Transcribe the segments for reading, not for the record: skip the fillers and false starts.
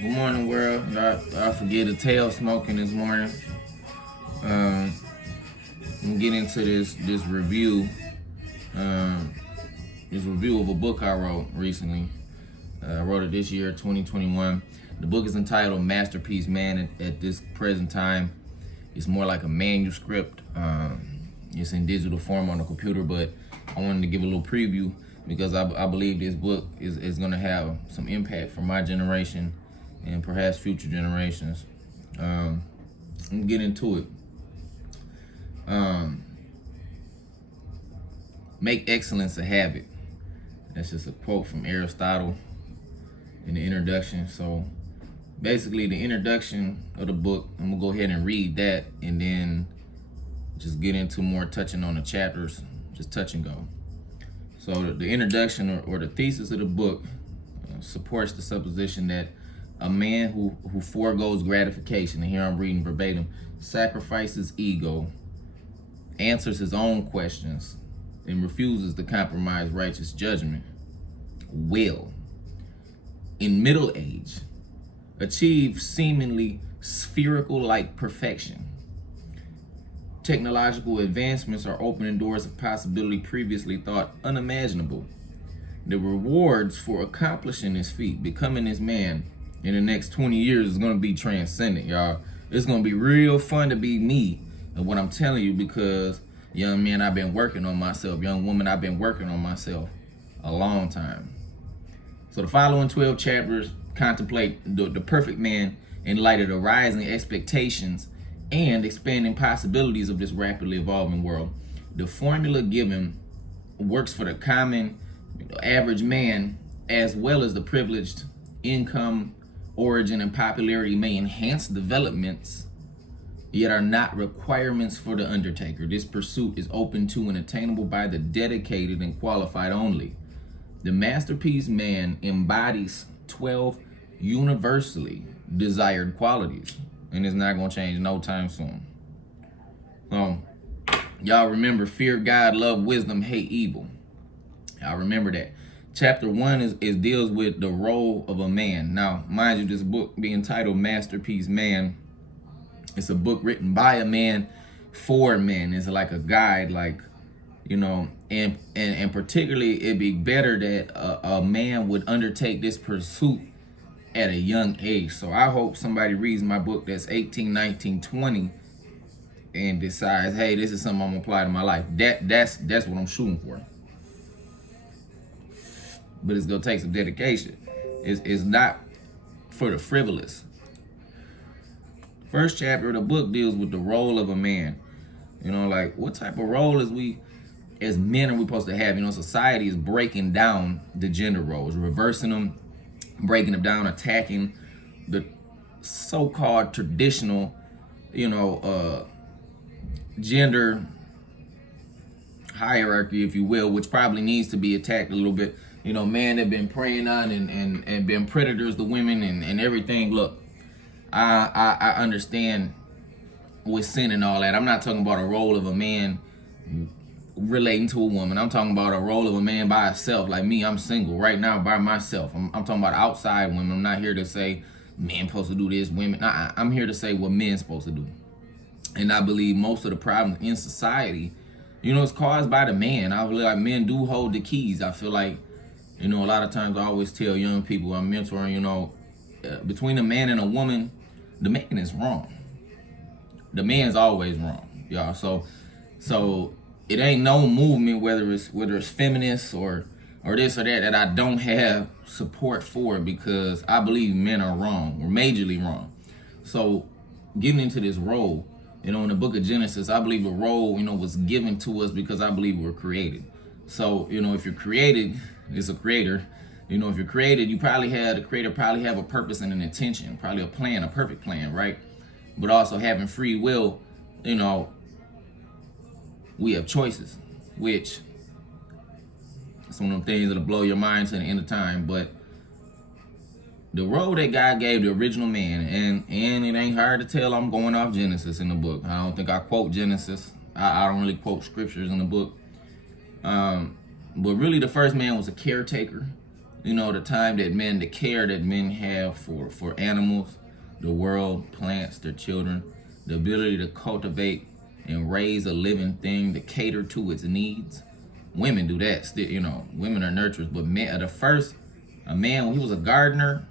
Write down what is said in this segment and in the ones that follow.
Good morning, world. I forget a tail smoking this morning. I'm gonna get into this review. Um, this review of a book I wrote recently. I wrote it this year, 2021. The book is entitled Masterpiece Man. At this present time, it's more like a manuscript. It's in digital form on the computer, but I wanted to give a little preview because I believe this book is going to have some impact for my generation and perhaps future generations. Let's get into it. Make excellence a habit. That's just a quote from Aristotle in the introduction. So basically, the introduction of the book, I'm gonna go ahead and read that and then just get into more touching on the chapters, just touch and go. So the introduction or the thesis of the book supports the supposition that a man who foregoes gratification, and here I'm reading verbatim, sacrifices ego, answers his own questions, and refuses to compromise righteous judgment, will, in middle age, achieve seemingly spherical-like perfection. Technological advancements are opening doors of possibility previously thought unimaginable. The rewards for accomplishing this feat, becoming this man in the next 20 years is going to be transcendent, y'all. It's going to be real fun to be me and what I'm telling you because, young man, I've been working on myself. Young woman, I've been working on myself a long time. So the following 12 chapters contemplate the perfect man in light of the rising expectations and expanding possibilities of this rapidly evolving world. The formula given works for the common average man as well as the privileged. Income, origin, and popularity may enhance developments, yet are not requirements for the undertaker. This pursuit is open to and attainable by the dedicated and qualified only. The masterpiece man embodies 12 universally desired qualities, and it's not going to change no time soon. So, y'all remember, fear God, love wisdom, hate evil. Y'all remember that. Chapter 1 is deals with the role of a man. Now, mind you, this book being titled Masterpiece Man, it's a book written by a man for men. It's like a guide, like, you know, and particularly it'd be better that a man would undertake this pursuit at a young age. So I hope somebody reads my book that's 18, 19, 20 and decides, hey, this is something I'm gonna apply to my life. That's what I'm shooting for. But it's gonna take some dedication. It's not for the frivolous. First chapter of the book deals with the role of a man. You know, like what type of role is we as men are we supposed to have? You know, society is breaking down the gender roles, reversing them, breaking them down, attacking the so-called traditional, gender hierarchy, if you will, which probably needs to be attacked a little bit. You know, men have been preying on and been predators to women and everything. Look, I understand with sin and all that. I'm not talking about a role of a man relating to a woman. I'm talking about a role of a man by himself. Like me, I'm single right now by myself. I'm talking about outside women. I'm not here to say men supposed to do this, women. I'm here to say what men's supposed to do. And I believe most of the problems in society, it's caused by the man. I feel like men do hold the keys. I feel like, a lot of times I always tell young people I'm mentoring, between a man and a woman, the man is wrong. The man's always wrong, y'all. So it ain't no movement, whether it's feminist or this or that I don't have support for, because I believe men are wrong, or majorly wrong. So getting into this role, in the book of Genesis, I believe the role, was given to us because I believe we're created. So, if you're created, it's a creator. If you're created, the creator probably have a purpose and an intention, probably a plan, a perfect plan, right? But also having free will, we have choices, which it's one of them things that'll blow your mind to the end of time. But the role that God gave the original man, and it ain't hard to tell I'm going off Genesis in the book. I don't think I quote Genesis. I don't really quote scriptures in the book. But really the first man was a caretaker. The time that the care that men have for animals, the world, plants, their children, the ability to cultivate and raise a living thing to cater to its needs. Women do that still, women are nurturers, but men, a man, when he was a gardener,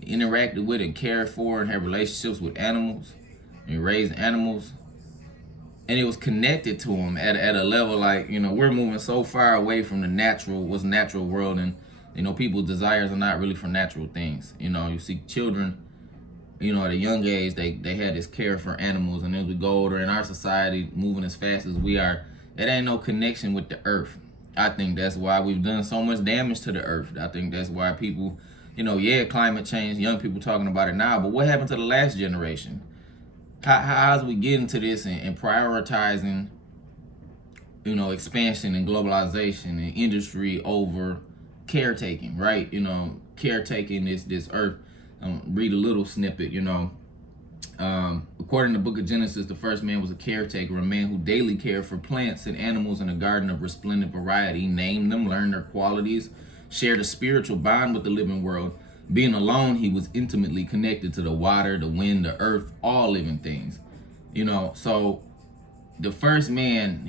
he interacted with and cared for and had relationships with animals and raised animals. And it was connected to him at a level like, we're moving so far away from what's natural world. And, people's desires are not really for natural things. You see children, at a young age, they had this care for animals. And as we go older in our society, moving as fast as we are, it ain't no connection with the earth. I think that's why we've done so much damage to the earth. I think that's why people, climate change, young people talking about it now. But what happened to the last generation? How's we get into this and prioritizing, expansion and globalization and industry over caretaking, right? Caretaking this earth. Read a little snippet, according to the book of Genesis, the first man was a caretaker, a man who daily cared for plants and animals in a garden of resplendent variety, named them, learned their qualities, shared a spiritual bond with the living world. Being alone, he was intimately connected to the water, the wind, the earth, all living things. So the first man,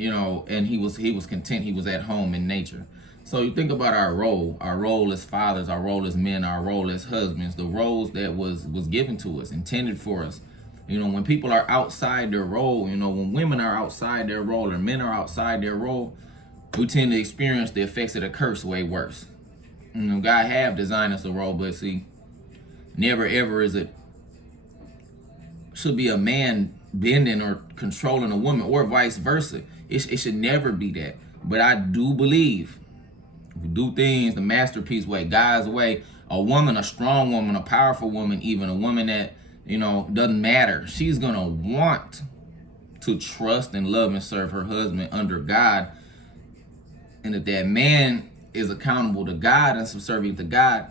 and he was content, he was at home in nature. So you think about our role as fathers, our role as men, our role as husbands, the roles that was given to us, intended for us. When people are outside their role, when women are outside their role or men are outside their role, we tend to experience the effects of the curse way worse. God have designed us a role, but see, never ever should be a man bending or controlling a woman or vice versa. It should never be that. But I do believe if we do things the masterpiece way, God's way, a woman, a strong woman, a powerful woman, even a woman that, doesn't matter. She's going to want to trust and love and serve her husband under God. And if that man is accountable to God and subservient to God,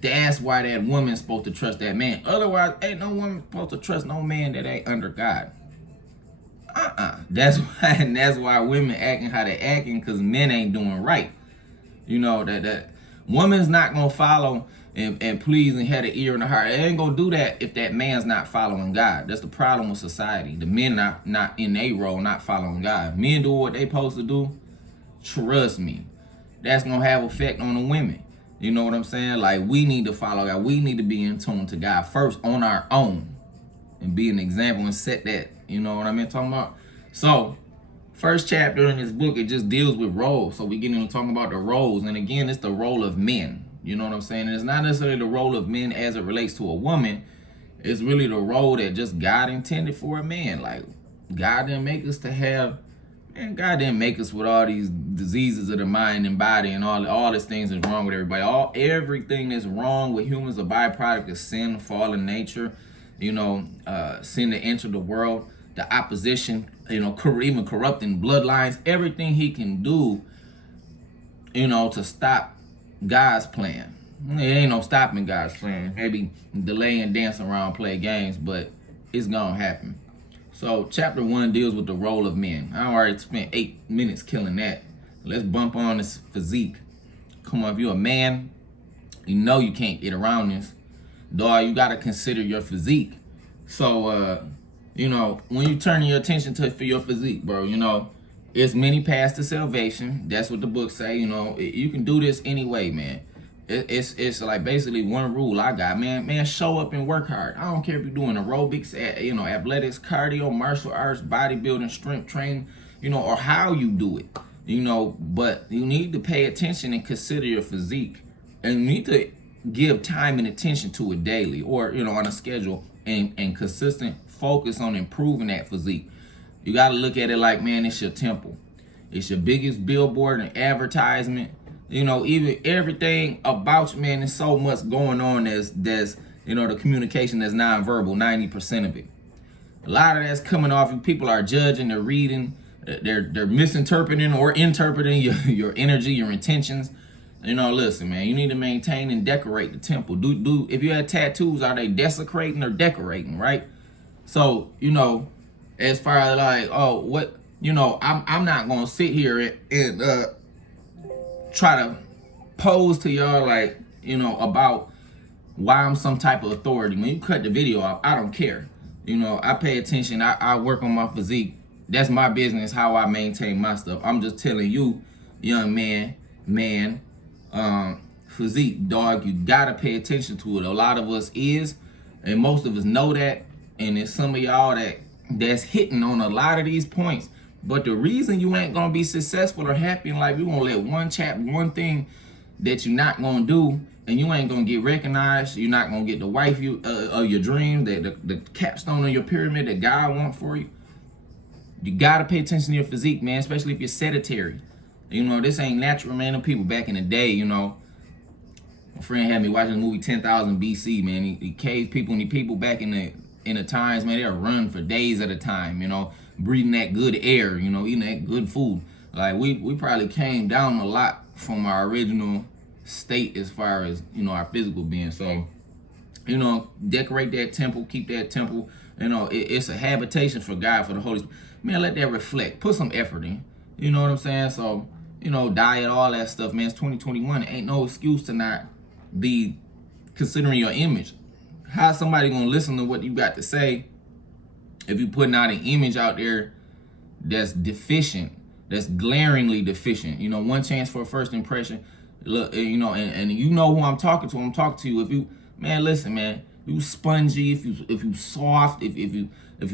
that's why that woman's supposed to trust that man. Otherwise, ain't no woman supposed to trust no man that ain't under God. That's why women acting how they acting, because men ain't doing right. That woman's not gonna follow and please and have the ear and the heart. It ain't gonna do that if that man's not following God. That's the problem with society. The men not in a role, not following God. Men do what they supposed to do. Trust me, that's gonna have effect on the women. You know what I'm saying? Like, we need to follow God. We need to be in tune to God first on our own and be an example and set that. You know what I mean? Talking about. So, first chapter in this book, it just deals with roles. So we get into talking about the roles. And again, it's the role of men. You know what I'm saying? And it's not necessarily the role of men as it relates to a woman. It's really the role that just God intended for a man. Like, God didn't make us to have, God didn't make us with all these diseases of the mind and body and all these things that's wrong with everybody. Everything that's wrong with humans, a byproduct of sin, fallen nature, sin that entered the world, the opposition, even corrupting bloodlines, everything he can do, to stop God's plan. There ain't no stopping God's plan. Maybe delay and dance around, play games, but it's gonna happen. So chapter 1 deals with the role of men. I already spent 8 minutes killing that. Let's bump on this physique. Come on, if you're a man, you can't get around this. Dog, you gotta consider your physique. So, when you turn your attention for your physique, bro, it's many paths to salvation. That's what the book say. You can do this anyway, man. It's like basically one rule I got, man. Show up and work hard. I don't care if you're doing aerobics, athletics, cardio, martial arts, bodybuilding, strength training, or how you do it, But you need to pay attention and consider your physique, and you need to give time and attention to it daily, or on a schedule, and consistent focus on improving that physique. You got to look at it like, man, it's your temple. It's your biggest billboard and advertisement. Even everything about you, man, there's so much going on. There's the communication that's nonverbal, 90% of it. A lot of that's coming off you. People are judging, they're reading, they're misinterpreting or interpreting your energy, your intentions. Listen, man, you need to maintain and decorate the temple. Do if you had tattoos, are they desecrating or decorating, right? So, as far as like, I'm not gonna sit here and try to pose to y'all like, you know, about why I'm some type of authority. When you cut the video off, I don't care. You know, I pay attention. I work on my physique. That's my business, how I maintain my stuff. I'm just telling you, young man, physique, dog, you gotta pay attention to it. A lot of us is, and most of us know that, and there's some of y'all that's hitting on a lot of these points. But the reason you ain't gonna be successful or happy in life, you gonna let one thing that you're not gonna do, and you ain't gonna get recognized. You're not gonna get the wife of your dreams, the capstone of your pyramid that God wants for you. You gotta pay attention to your physique, man, especially if you're sedentary. You know, this ain't natural, man. Them people back in the day, you know, my friend had me watching the movie 10,000 BC, man. He caged people, and the people back in the times, man, they'll run for days at a time, you know, breathing that good air, you know, eating that good food. Like, we probably came down a lot from our original state as far as, you know, our physical being. So, you know, decorate that temple, keep that temple. You know, it's a habitation for God, for the Holy Spirit. Man, let that reflect. Put some effort in. You know what I'm saying? So, you know, diet, all that stuff, man. It's 2021. It ain't no excuse to not be considering your image. How's somebody gonna listen to what you got to say if you putting out an image out there that's deficient, that's glaringly deficient? You know, one chance for a first impression. Look, you know, and you know who I'm talking to. I'm talking to you. If you, man, listen, man, you spongy, if you soft, if you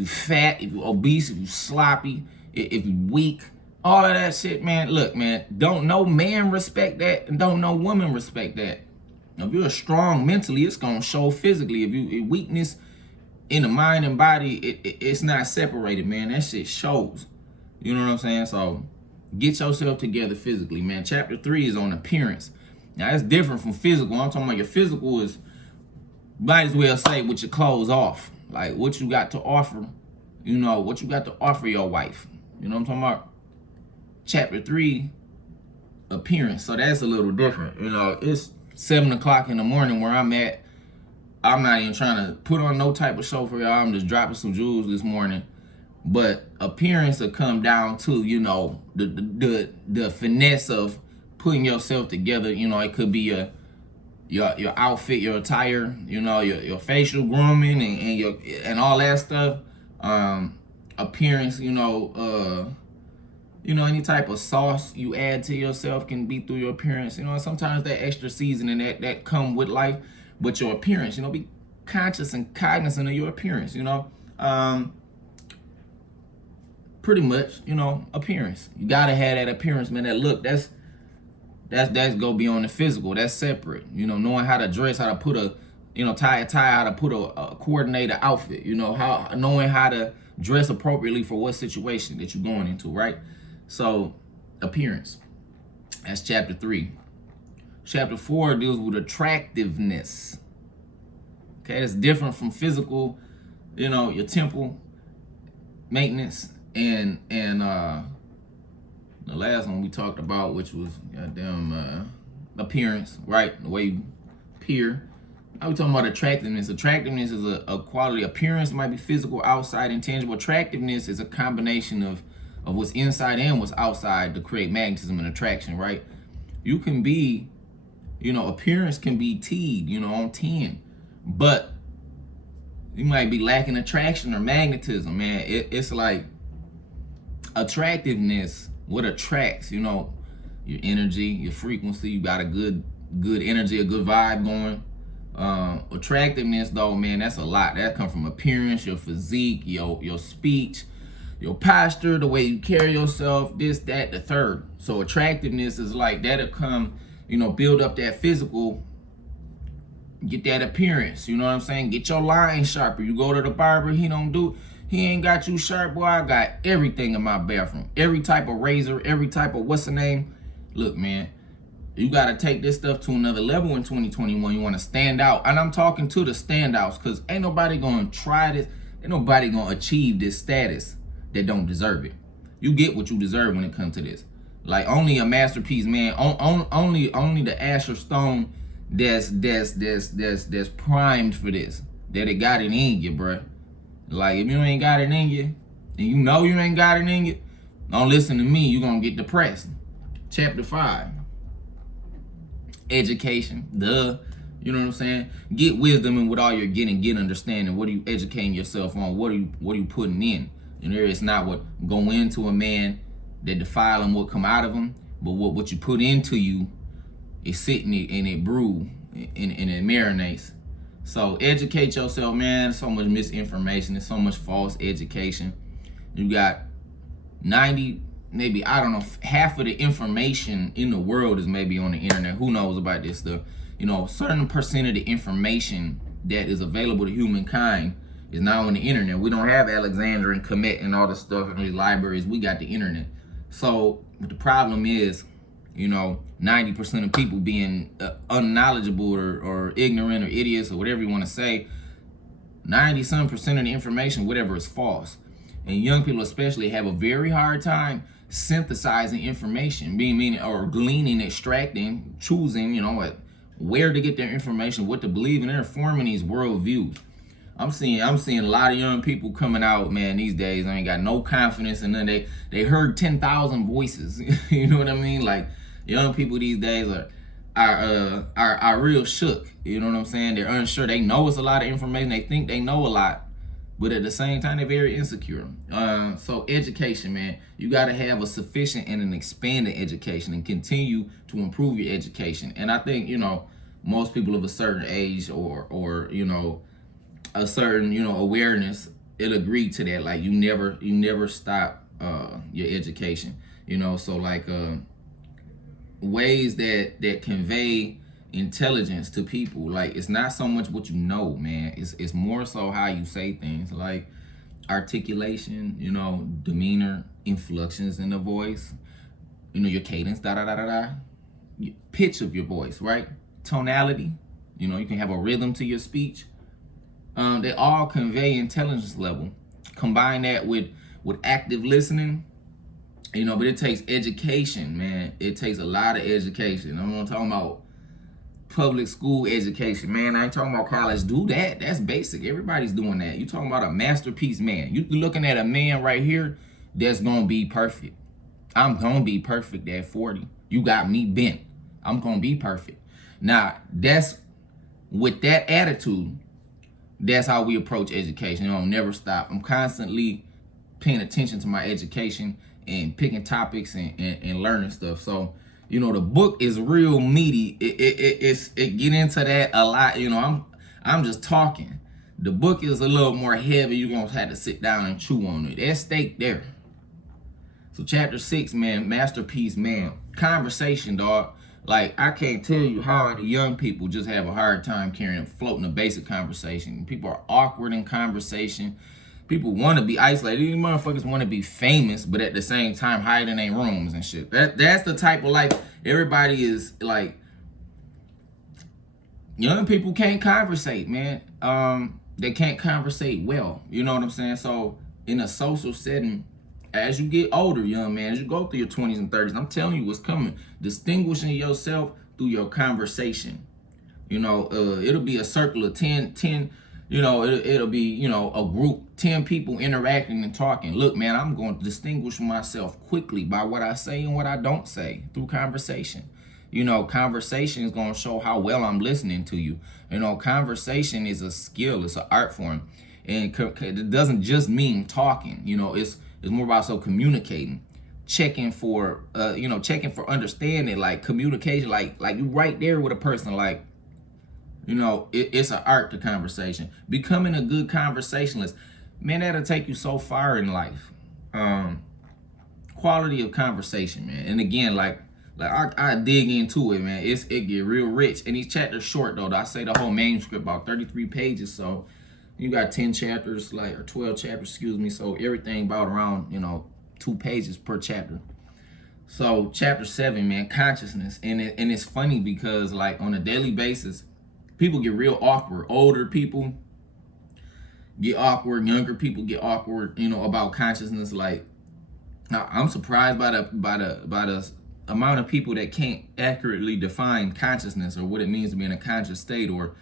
fat, if you obese, if you sloppy, if you weak, all of that shit, man. Look, man, don't no man respect that, and don't no woman respect that. If you're strong mentally, it's gonna show physically. If you weakness in the mind and body, it's not separated, man. That shit shows. You know what I'm saying? So get yourself together physically, man. Chapter 3 is on appearance. Now that's different from physical. I'm talking about your physical is, might as well say, with your clothes off. Like what you got to offer, you know, what you got to offer your wife. You know what I'm talking about? Chapter 3, appearance. So that's a little different. You know, it's 7 o'clock in the morning where I'm at. I'm not even trying to put on no type of show for y'all. I'm just dropping some jewels this morning. But appearance will come down to, you know, the finesse of putting yourself together. You know, it could be your outfit, your attire, you know, your facial grooming and all that stuff. Appearance, you know, any type of sauce you add to yourself can be through your appearance. You know, sometimes that extra seasoning that come with life, but your appearance, you know, be conscious and cognizant of your appearance, you know. Pretty much, you know, appearance. You gotta have that appearance, man. That look, that's go beyond the physical. That's separate. You know, knowing how to dress, how to put a, you know, tie a tie, how to put a coordinated outfit. You know, knowing how to dress appropriately for what situation that you're going into, right? So, appearance. That's chapter 3. Chapter 4 deals with attractiveness. Okay, that's different from physical, you know, your temple maintenance and the last one we talked about, which was goddamn appearance, right? The way you appear. Now we talking about attractiveness. Attractiveness is a quality. Appearance might be physical, outside, intangible. Attractiveness is a combination of what's inside and what's outside to create magnetism and attraction, right? You can be, you know, appearance can be teed, you know, on 10, but you might be lacking attraction or magnetism, man. It's like attractiveness, what attracts, you know, your energy, your frequency. You got a good energy, a good vibe going. Attractiveness, though, man, that's a lot. That comes from appearance, your physique, your speech, your posture, the way you carry yourself, this, that, the third. So attractiveness is like that'll come, you know, build up that physical, get that appearance. You know what I'm saying? Get your line sharper. You go to the barber, he ain't got you sharp, boy. I got everything in my bathroom. Every type of razor, every type of what's the name. Look, man, you got to take this stuff to another level in 2021. You want to stand out. And I'm talking to the standouts, because ain't nobody going to try this. Ain't nobody going to achieve this status that don't deserve it. You get what you deserve when it comes to this. Like, only a masterpiece, man. Only the Asher Stone that's primed for this. That it got it in you, bruh. Like, if you ain't got it in you, and you know you ain't got it in you, don't listen to me. You're going to get depressed. Chapter 5. education. Duh. You know what I'm saying? Get wisdom, and with all you're getting, get understanding. What are you educating yourself on? What are you putting in? And there, it's not what go into a man that defile him, what come out of him, but what you put into you is sitting and it brew and it marinates. So educate yourself, man. There's so much misinformation. There's so much false education. You got 90, maybe, I don't know, half of the information in the world is maybe on the internet. Who knows about this stuff? You know, certain percent of the information that is available to humankind is now on the internet. We don't have Alexander and Comet and all this stuff in these libraries. We got the internet. So the problem is, you know, 90% of people being unknowledgeable or ignorant or idiots or whatever you want to say, 90% of the information, whatever, is false. And young people especially have a very hard time synthesizing information, meaning or gleaning, extracting, choosing, you know, what, where to get their information, what to believe, and they're forming these worldviews. I'm seeing a lot of young people coming out, man, these days. I ain't got no confidence in them. They heard 10,000 voices. You know what I mean? Like, young people these days are real shook. You know what I'm saying? They're unsure. They know it's a lot of information. They think they know a lot, but at the same time, they're very insecure. So education, man, you got to have a sufficient and an expanded education and continue to improve your education. And I think, you know, most people of a certain age or you know, a certain, you know, awareness, it'll agree to that. Like, you never stop your education, you know. So like ways that convey intelligence to people, like, it's not so much what you know, man, it's more so how you say things, like articulation, you know, demeanor, inflections in the voice, you know, your cadence, da da da da da, pitch of your voice, right? Tonality, you know, you can have a rhythm to your speech. They all convey intelligence level. Combine that with active listening, you know, but it takes education, man. It takes a lot of education. I'm not talking about public school education, man. I ain't talking about college. Do that. That's basic. Everybody's doing that. You talking about a masterpiece man. You looking at a man right here that's gonna be perfect. I'm gonna be perfect at 40. You got me bent. I'm gonna be perfect. Now, that's with that attitude, that's how we approach education. You know, never stop. I'm constantly paying attention to my education and picking topics and learning stuff. So, you know, the book is real meaty. It get into that a lot. You know, I'm just talking. The book is a little more heavy. You're gonna have to sit down and chew on it. There's steak there. So chapter 6, man, masterpiece man. Conversation, dog. Like, I can't tell you how the young people just have a hard time floating a basic conversation. People are awkward in conversation. People want to be isolated. These motherfuckers want to be famous, but at the same time hide in their rooms and shit. That's the type of life everybody is like. Young people can't conversate, man. They can't conversate well. You know what I'm saying? So in a social setting, as you get older, young man, as you go through your 20s and 30s, I'm telling you what's coming. Distinguishing yourself through your conversation. You know, it'll be a circle of 10, you know, it'll be, you know, a group, 10 people interacting and talking. Look, man, I'm going to distinguish myself quickly by what I say and what I don't say through conversation. You know, conversation is going to show how well I'm listening to you. You know, conversation is a skill. It's an art form. And it doesn't just mean talking. You know, it's more about communicating, checking for understanding, like communication, like you right there with a person, like, you know, it's an art to conversation. Becoming a good conversationalist, man, that'll take you so far in life. Quality of conversation, man. And again, like I dig into it, man. It get real rich. And these chapters short though. I say the whole manuscript about 33 pages, so you got 10 chapters, like, or 12 chapters, excuse me. So everything about around, you know, 2 pages per chapter. So chapter 7, man, consciousness. And it's funny because, like, on a daily basis, people get real awkward. Older people get awkward. Younger people get awkward, you know, about consciousness. Like, I'm surprised by the amount of people that can't accurately define consciousness or what it means to be in a conscious state, or,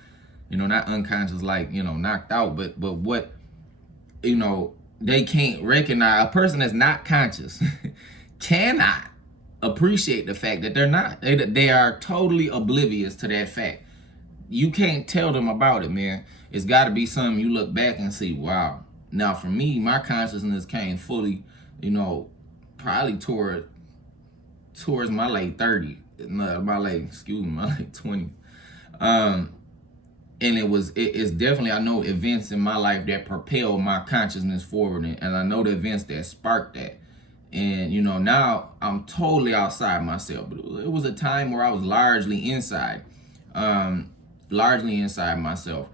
you know, not unconscious, like, you know, knocked out, but what, you know, they can't recognize. A person that's not conscious cannot appreciate the fact that they're not. They are totally oblivious to that fact. You can't tell them about it, man. It's got to be something you look back and see, wow. Now, for me, my consciousness came fully, probably towards my late 30s, my late 20s. And it's definitely, I know events in my life that propelled my consciousness forward, and I know the events that sparked that. And now I'm totally outside myself, but it was a time where I was largely inside myself.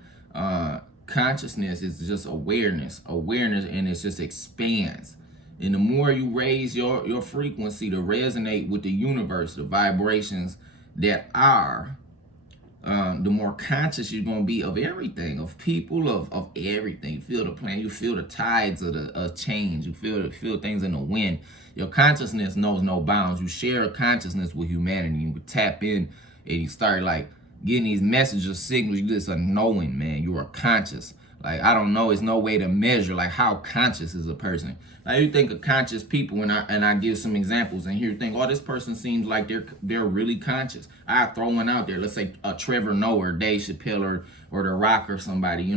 Consciousness is just awareness, and it just expands. And the more you raise your frequency to resonate with the universe, the vibrations that are, the more conscious you're going to be of everything, of people, of everything. You feel the plan, you feel the tides of the change, you feel things in the wind. Your consciousness knows no bounds. You share a consciousness with humanity. You tap in and you start like getting these messages, signals. You just are knowing, man, you are conscious. Like, I don't know, it's no way to measure like how conscious is a person. Now you think of conscious people, and I give some examples, and here you think, oh, this person seems like they're really conscious. I throw one out there. Let's say a Trevor Noah or Dave Chappelle or The Rock or somebody.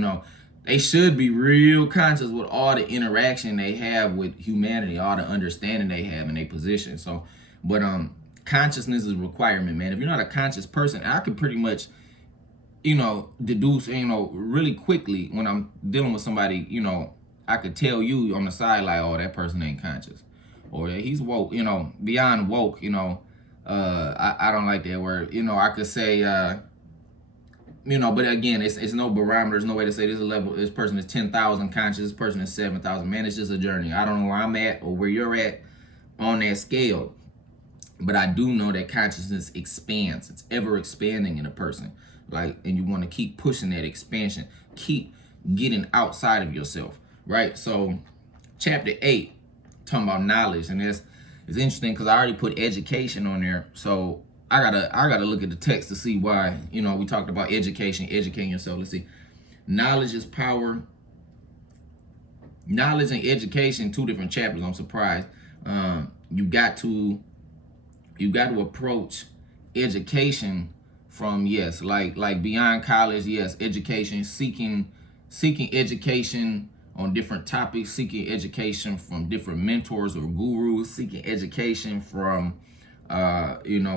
They should be real conscious with all the interaction they have with humanity, all the understanding they have in their position. So, but consciousness is a requirement, man. If you're not a conscious person, I could pretty much deduce, really quickly when I'm dealing with somebody, I could tell you on the side, like, oh, that person ain't conscious, or he's woke, beyond woke, I don't like that word, I could say, but again, it's no barometer, there's no way to say this person is 10,000 conscious, this person is 7,000, man, it's just a journey. I don't know where I'm at or where you're at on that scale, but I do know that consciousness expands, it's ever expanding in a person. And you want to keep pushing that expansion, keep getting outside of yourself, right? So chapter 8, talking about knowledge, and it's interesting because I already put education on there. So I gotta look at the text to see why, we talked about educating yourself. Let's see. Knowledge is power. Knowledge and education, 2 different chapters. I'm surprised. You got to approach education from, yes, like beyond college, yes, education, seeking education on different topics, seeking education from different mentors or gurus, seeking education from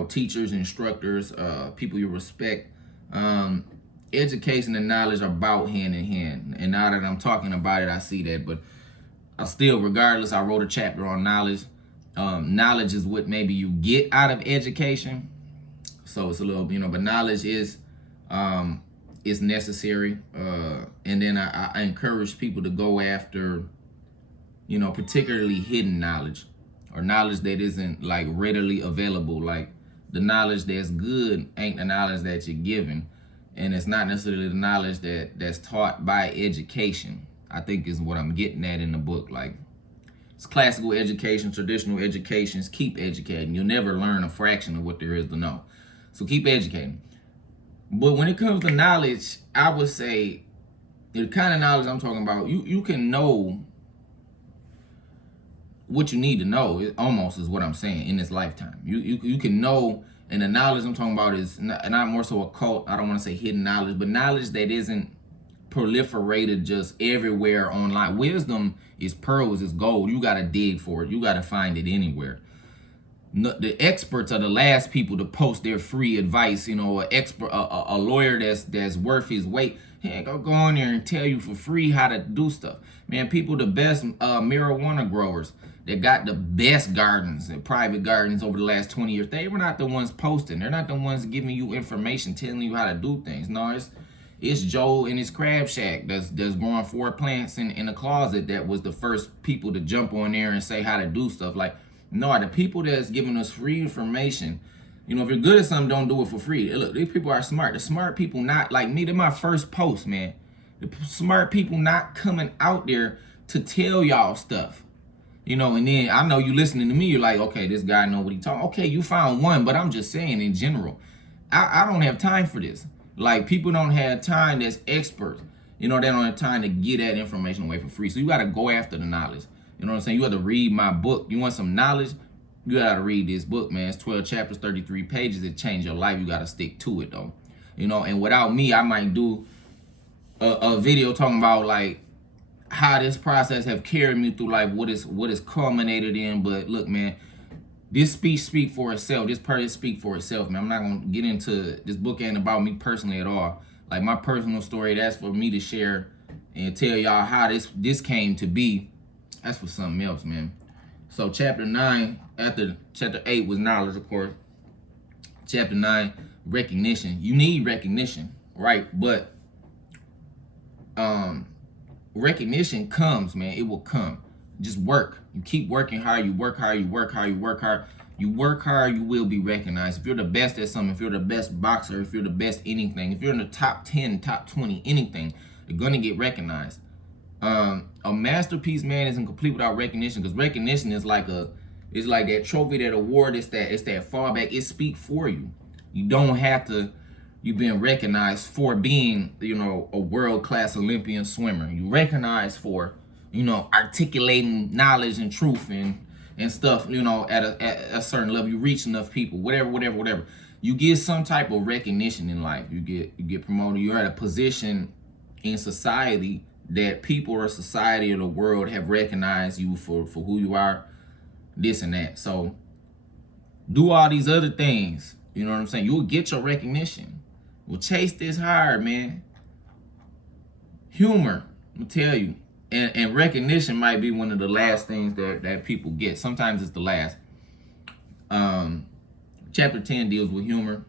teachers, instructors, people you respect. Education and knowledge are about hand in hand. And now that I'm talking about it, I see that. But regardless, I wrote a chapter on knowledge. Knowledge is what maybe you get out of education. So it's a little, but knowledge is necessary. And then I encourage people to go after, particularly hidden knowledge, or knowledge that isn't like readily available. Like the knowledge that's good ain't the knowledge that you're given. And it's not necessarily the knowledge that's taught by education, I think is what I'm getting at in the book. Like, it's classical education, traditional educations, keep educating. You'll never learn a fraction of what there is to know. So keep educating. But when it comes to knowledge, I would say the kind of knowledge I'm talking about, you can know what you need to know. It almost is what I'm saying in this lifetime. You can know, and the knowledge I'm talking about is not more so occult. I don't want to say hidden knowledge, but knowledge that isn't proliferated just everywhere online. Wisdom is pearls, is gold. You got to dig for it. You got to find it anywhere. The experts are the last people to post their free advice. A lawyer that's worth his weight, go on there and tell you for free how to do stuff. Man, people, the best marijuana growers that got the best gardens and private gardens over the last 20 years, they were not the ones posting. They're not the ones giving you information, telling you how to do things. No, it's Joe in his crab shack that's growing 4 plants in a closet that was the first people to jump on there and say how to do stuff. Like, no, the people that's giving us free information, if you're good at something, don't do it for free. Look, these people are smart. The smart people, not like me, they're my first post, man. The smart people not coming out there to tell y'all stuff. And then I know you listening to me, you're like, okay, this guy know what he talking. Okay, you found one, but I'm just saying in general, I don't have time for this. Like, people don't have time that's experts. They don't have time to get that information away for free. So you got to go after the knowledge. You know what I'm saying? You have to read my book. You want some knowledge? You gotta read this book, man. It's 12 chapters, 33 pages. It changed your life. You gotta stick to it though. And without me, I might do a video talking about like how this process have carried me through life, what is culminated in. But look, man, this speech speak for itself. This person speak for itself, man. I'm not gonna get into this book. Ain't about me personally at all. Like my personal story, that's for me to share and tell y'all how this came to be. That's for something else, man. So chapter 9, after chapter 8 was knowledge, of course. Chapter 9, recognition. You need recognition, right? But recognition comes, man. It will come. Just work. You keep working hard. You work hard. You work hard. You work hard. You work hard, you will be recognized. If you're the best at something, if you're the best boxer, if you're the best anything, if you're in the top 10, top 20, anything, you're going to get recognized. A masterpiece, man, isn't complete without recognition, because recognition is like that trophy, that award. It's that fallback. It speaks for you. You don't have to. You being recognized for being, a world-class Olympian swimmer. You recognized for, articulating knowledge and truth and stuff, at a certain level. You reach enough people, whatever. You get some type of recognition in life. You get promoted. You're at a position in society that people or society or the world have recognized you for who you are, this and that. So do all these other things. You know what I'm saying? You'll get your recognition. Well, chase this hard, man. Humor, I'll tell you. And recognition might be one of the last things that people get. Sometimes it's the last. Chapter 10 deals with humor.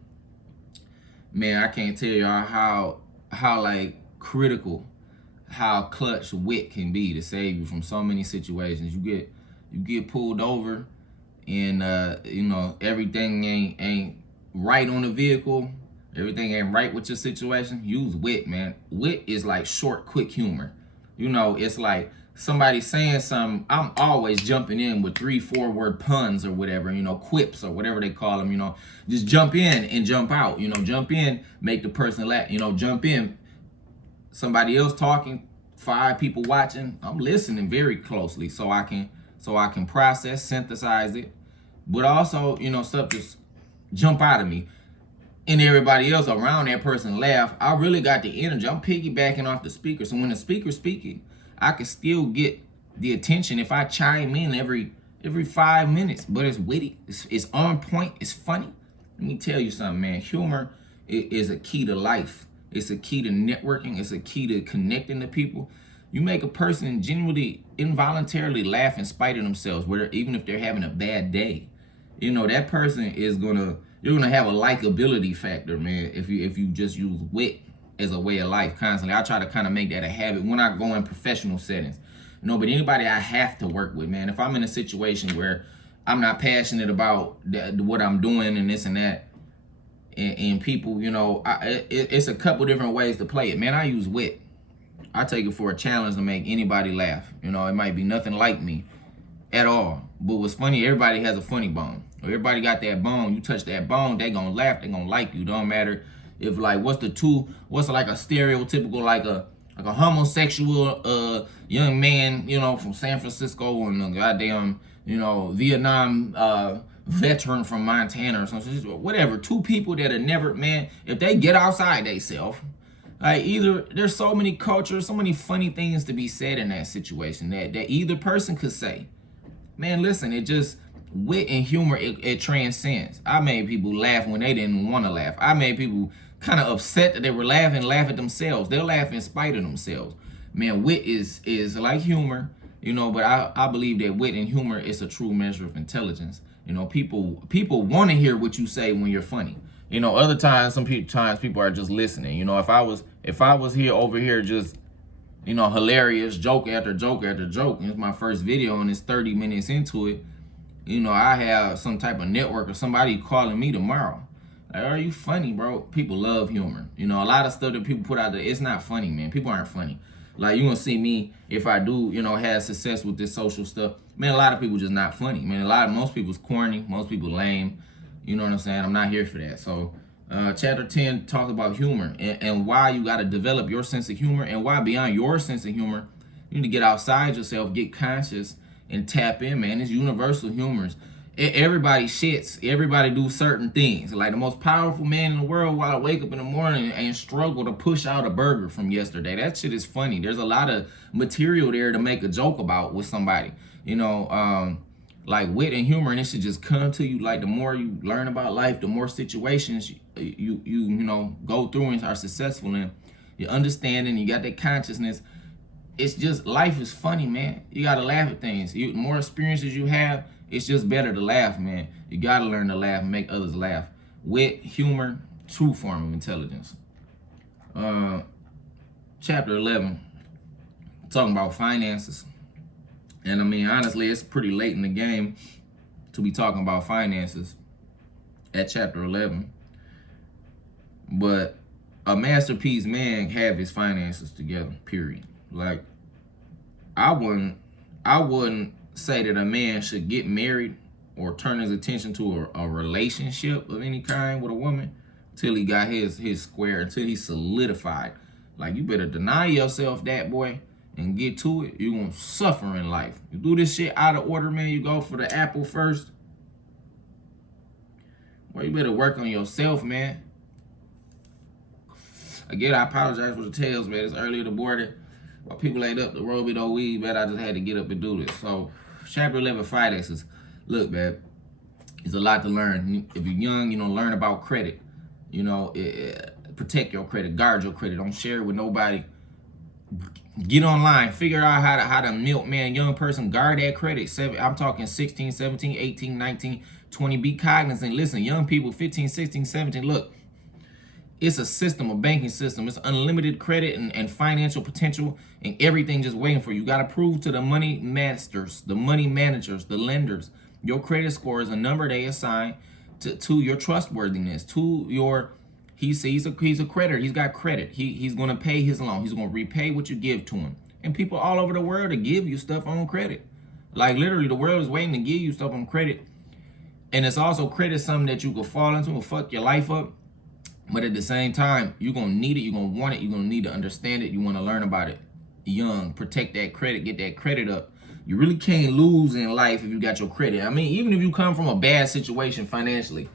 Man, I can't tell y'all how like critical, how clutch wit can be to save you from so many situations. You get pulled over and everything ain't right on the vehicle. Everything ain't right with your situation. Use wit, man. Wit is like short, quick humor. It's like somebody saying something, I'm always jumping in with 3-4 word puns or whatever, quips or whatever they call them, just jump in and jump out, jump in, make the person laugh, jump in, somebody else talking, 5 people watching, I'm listening very closely so I can process, synthesize it, but also, stuff just jump out of me. And everybody else around that person laugh, I really got the energy. I'm piggybacking off the speaker. So when the speaker's speaking, I can still get the attention if I chime in every 5 minutes. But it's witty. It's on point. It's funny. Let me tell you something, man. Humor is a key to life. It's a key to networking. It's a key to connecting to people. You make a person genuinely, involuntarily laugh in spite of themselves, even if they're having a bad day. That person you're gonna have a likability factor, man, if you just use wit as a way of life constantly. I try to kind of make that a habit when I go in professional settings. But anybody I have to work with, man, if I'm in a situation where I'm not passionate about what I'm doing and this and that, and people, it's a couple different ways to play it, man. I use wit. I take it for a challenge to make anybody laugh. It might be nothing like me at all. But what's funny, everybody has a funny bone. Everybody got that bone. You touch that bone, they gonna laugh, they gonna like you. Don't matter if like what's like a stereotypical like a homosexual young man, from San Francisco and a goddamn, Vietnam veteran from Montana or something. Whatever. 2 people that are never, man, if they get outside they self, like either there's so many cultures, so many funny things to be said in that situation that either person could say. Man, listen, it just wit and humor, it transcends. I made people laugh when they didn't want to laugh. I made people kind of upset that they were laughing, laugh at themselves. They'll laugh in spite of themselves. Man, wit is like humor, but I believe that wit and humor is a true measure of intelligence. People want to hear what you say when you're funny. Other times, times people are just listening. If I was here over here just hilarious joke after joke after joke, and it's my first video and it's 30 minutes into it, I have some type of network or somebody calling me tomorrow. Like, are you funny, bro? People love humor. A lot of stuff that people put out there, it's not funny, man. People aren't funny. Like, you're going to see me, if I do, have success with this social stuff, man, a lot of people just not funny. Man, most people's corny, most people lame. You know what I'm saying? I'm not here for that. So, chapter 10 talks about humor and why you got to develop your sense of humor, and why beyond your sense of humor, you need to get outside yourself, get conscious, and tap in, man. It's universal humors. Everybody shits. Everybody do certain things. Like the most powerful man in the world while I wake up in the morning and struggle to push out a burger from yesterday. That shit is funny. There's a lot of material there to make a joke about with somebody. You know, like wit and humor, and it should just come to you. Like the more you learn about life, the more situations you know go through and are successful in. You understanding, you got that consciousness. It's just life is funny, man. You gotta laugh at things. The more experiences you have, it's just better to laugh, man. You gotta learn to laugh and make others laugh. Wit, humor, true form of intelligence. Chapter 11, talking about finances. And I mean, honestly, it's pretty late in the game to be talking about finances at chapter 11. But a masterpiece man have his finances together, period. Like, I wouldn't say that a man should get married or turn his attention to a relationship of any kind with a woman till he got his square, until he's solidified. Like, you better deny yourself that, boy, and get to it. You're gonna suffer in life. You do this shit out of order, man. You go for the apple first. Well, you better work on yourself, man. Again, I apologize for the tales, man. It's early in the morning. While people ain't up the road with no weed, man, I just had to get up and do this. So, chapter 11, finances. Look, man, it's a lot to learn. If you're young, you know, learn about credit. You know, protect your credit, guard your credit. Don't share it with nobody. Get online, figure out how to milk, man, young person, guard that credit. I'm talking 16, 17, 18, 19, 20. Be cognizant. Listen, young people, 15, 16, 17, look. It's a system, a banking system. It's unlimited credit and financial potential and everything just waiting for you. You got to prove to the money masters, the money managers, the lenders, your credit score is a number they assign to your trustworthiness, to your, he's a creditor. He's got credit. He's going to pay his loan. He's going to repay what you give to him. And people all over the world to give you stuff on credit. Like literally the world is waiting to give you stuff on credit. And it's also credit something that you could fall into and fuck your life up. But at the same time, you're going to need it. You're going to want it. You're going to need to understand it. You want to learn about it young. Protect that credit. Get that credit up. You really can't lose in life if you got your credit. I mean, even if you come from a bad situation financially,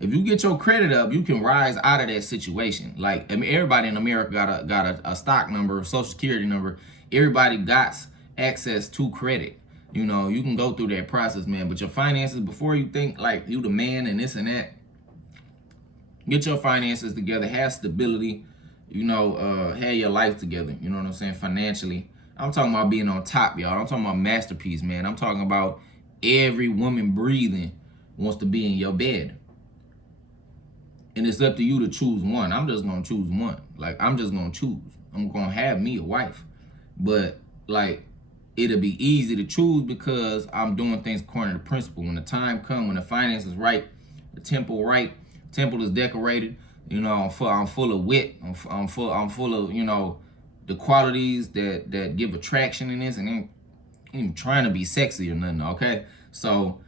if you get your credit up, you can rise out of that situation. Like, I mean, everybody in America got a stock number, a social security number. Everybody got access to credit. You know, you can go through that process, man. But your finances, before you think like you the man and this and that, get your finances together, have stability, you know, have your life together, you know what I'm saying, financially. I'm talking about being on top, y'all. I'm talking about masterpiece, man. I'm talking about every woman breathing wants to be in your bed. And it's up to you to choose one. I'm just going to choose one. Like, I'm just going to choose. I'm going to have me a wife. But, like, it'll be easy to choose because I'm doing things according to principle. When the time comes, when the finance is right, the temple right, temple is decorated, you know, I'm full of wit, I'm full of, you know, the qualities that give attraction in this, and ain't even trying to be sexy or nothing, okay? So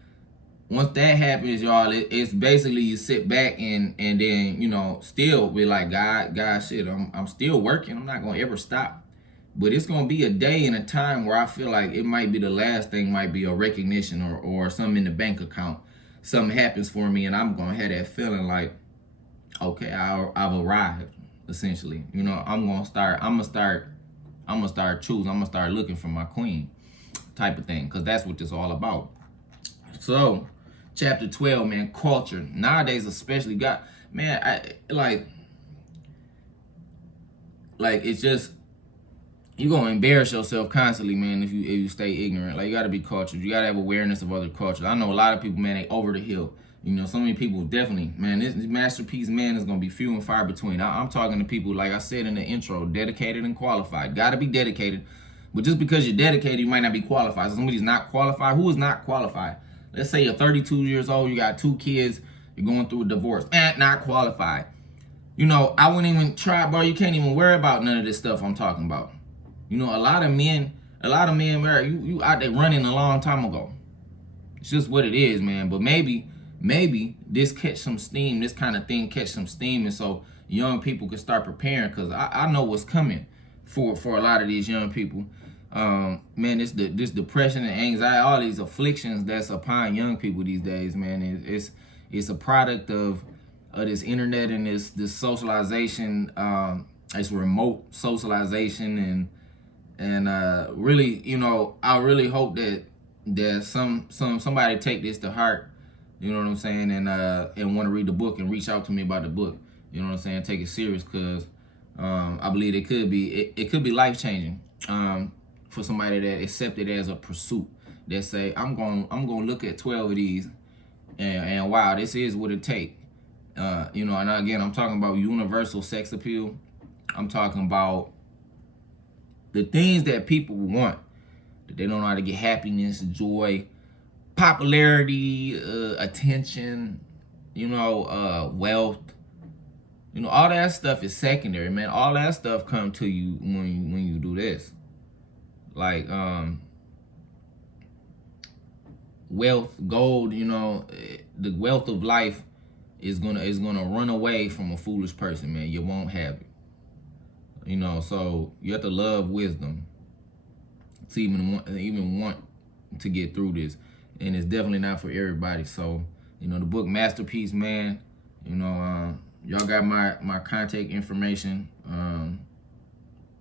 once that happens, y'all, it's basically you sit back and then, you know, still be like, God, shit, I'm still working. I'm not gonna ever stop. But it's gonna be a day and a time where I feel like it might be the last thing, might be a recognition or something in the bank account. Something happens for me and I'm gonna have that feeling like, okay, I've arrived, essentially. You know, I'm gonna start choosing, I'm gonna start looking for my queen type of thing, because that's what it's all about. So, chapter 12, man, culture. Nowadays especially got, man, like it's just, you're gonna embarrass yourself constantly, man, if you stay ignorant. Like, you gotta be cultured. You gotta have awareness of other cultures. I know a lot of people, man, they over the hill. You know, so many people definitely, man, this masterpiece, man, is gonna be few and far between. I'm talking to people, like I said in the intro, dedicated and qualified. Gotta be dedicated. But just because you're dedicated, you might not be qualified. So somebody's not qualified. Who is not qualified? Let's say you're 32 years old, you got 2 kids, you're going through a divorce. Not qualified. You know, I wouldn't even try, bro. You can't even worry about none of this stuff I'm talking about. You know, a lot of men, man, you out there running a long time ago. It's just what it is, man. But maybe this catch some steam, this kind of thing catch some steam, and so young people can start preparing, because I know what's coming for a lot of these young people. Man, this depression and anxiety, all these afflictions that's upon young people these days, man. It's a product of this internet and this socialization. It's remote socialization, and really, I really hope that somebody take this to heart. You know what I'm saying? And want to read the book and reach out to me about the book. You know what I'm saying? Take it serious, because I believe it could be life changing. For somebody that accept it as a pursuit, that say, I'm gonna look at 12 of these, and wow, this is what it take. And again, I'm talking about universal sex appeal. I'm talking about the things that people want, that they don't know how to get: happiness, joy, popularity, attention, wealth. All that stuff is secondary, man. All that stuff come to you when you do this. Like wealth, gold, the wealth of life is gonna run away from a foolish person, man. You won't have it. So you have to love wisdom to even want to get through this. And it's definitely not for everybody. So, the book Masterpiece, man, y'all got my contact information on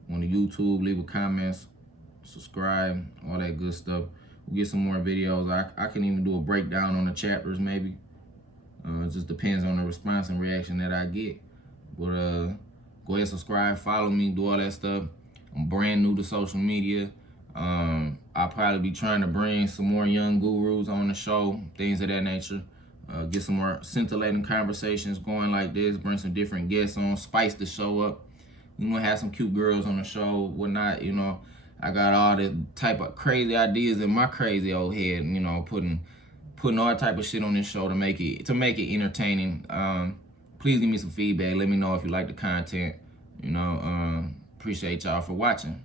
the YouTube. Leave a comments, subscribe, all that good stuff. We'll get some more videos. I can even do a breakdown on the chapters, maybe. It just depends on the response and reaction that I get. But go ahead, subscribe, follow me, do all that stuff. I'm brand new to social media. I'll probably be trying to bring some more young gurus on the show, things of that nature. Get some more scintillating conversations going like this. Bring some different guests on, spice the show up. We're gonna have some cute girls on the show, whatnot. I got all the type of crazy ideas in my crazy old head. Putting all type of shit on this show to make it entertaining. Please give me some feedback. Let me know if you like the content. Appreciate y'all for watching.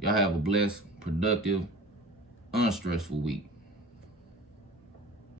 Y'all have a blessed, productive, unstressful week.